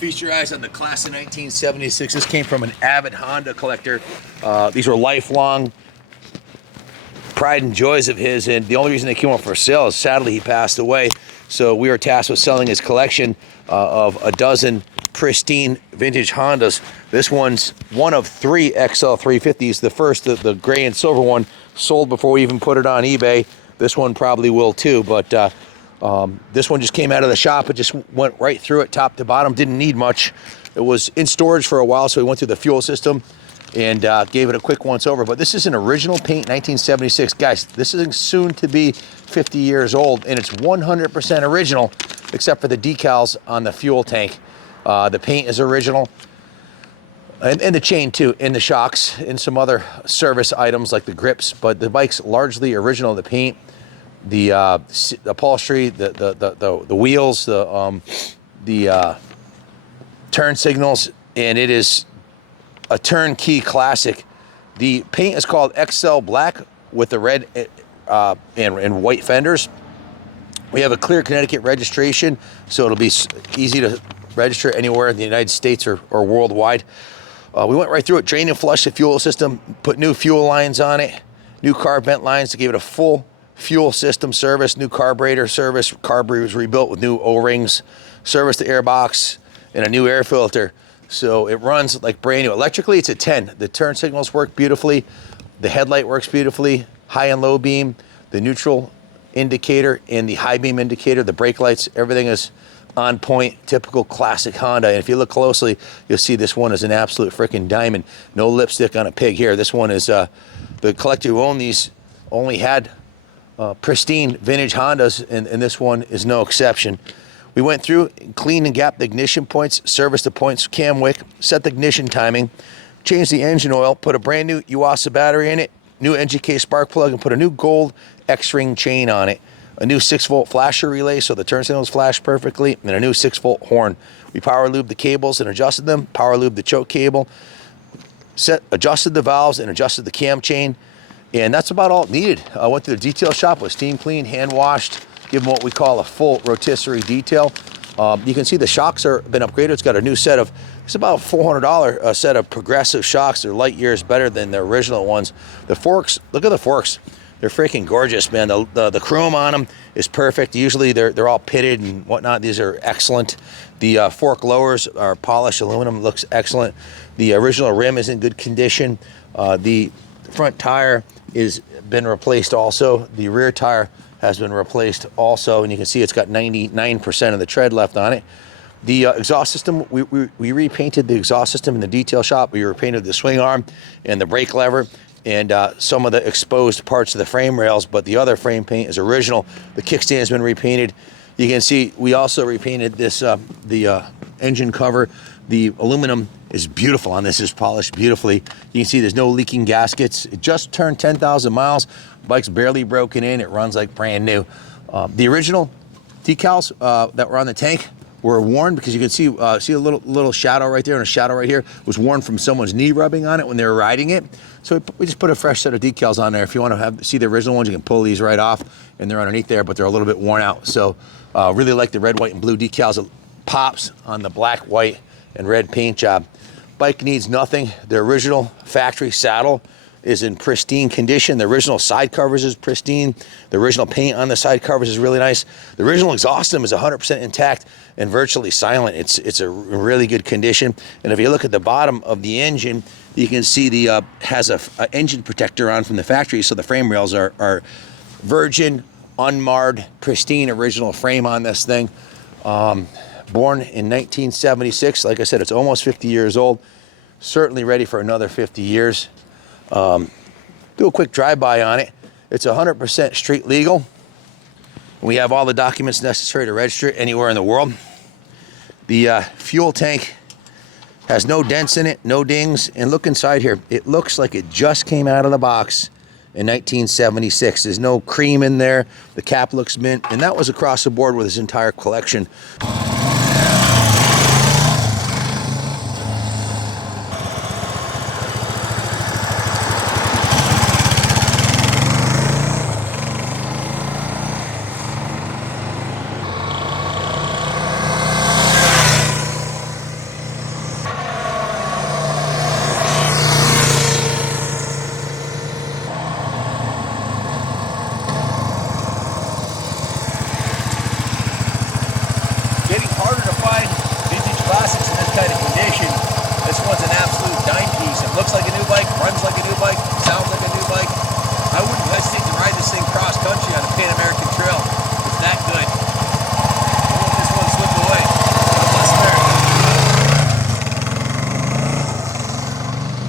feast your eyes on the class of 1976. This came from an avid Honda collector. These were lifelong pride and joys of his, and the only reason they came up for sale is sadly he passed away. So we were tasked with selling his collection of a dozen pristine vintage Hondas. This one's one of 3 XL350s. The first, the gray and silver one, sold before we even put it on eBay. This one probably will too, but this one just came out of the shop. It just went right through it, top to bottom. Didn't need much. It was in storage for a while, so we went through the fuel system and gave it a quick once over. But this is an original paint, 1976. Guys, this is soon to be 50 years old, and it's 100% original, except for the decals on the fuel tank. The paint is original, and the chain too, and the shocks, and some other service items like the grips. But the bike's largely original. The paint, the upholstery, the wheels, the turn signals, and it is a turnkey classic. The paint is called XL Black with the red and white fenders. We have a clear Connecticut registration, so it'll be easy to register anywhere in the United States or worldwide. We went right through it, drained and flushed the fuel system, put new fuel lines on it, new carb vent lines to give it a full fuel system service, new carburetor service, carburetor was rebuilt with new O-rings, service the airbox, and a new air filter. So it runs like brand new. Electrically, it's a 10. The turn signals work beautifully. The headlight works beautifully. High and low beam, the neutral indicator and the high beam indicator, the brake lights, everything is on point, typical classic Honda. And if you look closely, you'll see this one is an absolute freaking diamond. No lipstick on a pig here. This one is, the collector who owned these only had pristine vintage Hondas, and this one is no exception. We went through, cleaned and gapped the ignition points, serviced the points cam wick, set the ignition timing, changed the engine oil, put a brand new Yuasa battery in it, new NGK spark plug, and put a new gold X-ring chain on it, a new 6-volt flasher relay so the turn signals flash perfectly, and a new 6-volt horn. We power lubed the cables and adjusted them, power lubed the choke cable, adjusted the valves and adjusted the cam chain, and that's about all it needed. I went to the detail shop, was steam cleaned, hand washed, give them what we call a full rotisserie detail. You can see the shocks are been upgraded. It's got a new set of, it's about $400 set of progressive shocks. They're light years better than the original ones. The forks, look at the forks. They're freaking gorgeous, man. The chrome on them is perfect. Usually they're all pitted and whatnot. These are excellent. The fork lowers are polished aluminum, looks excellent. The original rim is in good condition. The front tire is been replaced also. The rear tire has been replaced also, and you can see it's got 99% of the tread left on it. The exhaust system, we repainted the exhaust system in the detail shop. We repainted the swing arm and the brake lever and some of the exposed parts of the frame rails, but the other frame paint is original. The kickstand has been repainted. You can see we also repainted this, the engine cover. The aluminum is beautiful on this, is polished beautifully. You can see there's no leaking gaskets. It just turned 10,000 miles. Bike's barely broken in. It runs like brand new. The original decals that were on the tank were worn because you can see a little shadow right there and a shadow right here was worn from someone's knee rubbing on it when they were riding it. So we just put a fresh set of decals on there. If you want to see the original ones, you can pull these right off, and they're underneath there, but they're a little bit worn out. So really like the red, white, and blue decals. It pops on the black, white, and red paint job. Bike needs nothing. The original factory saddle is in pristine condition. The original side covers is pristine. The original paint on the side covers is really nice. The original exhaust system is 100% intact and virtually silent. It's a really good condition. And if you look at the bottom of the engine, you can see the has a engine protector on from the factory, so the frame rails are virgin, unmarred, pristine original frame on this thing. Born in 1976. Like I said, it's almost 50 years old. Certainly ready for another 50 years. Do a quick drive-by on it. It's 100% street legal. We have all the documents necessary to register it anywhere in the world. The fuel tank has no dents in it, no dings, and look inside here. It looks like it just came out of the box in 1976. There's no cream in there. The cap looks mint, and that was across the board with his entire collection. country on a Pan American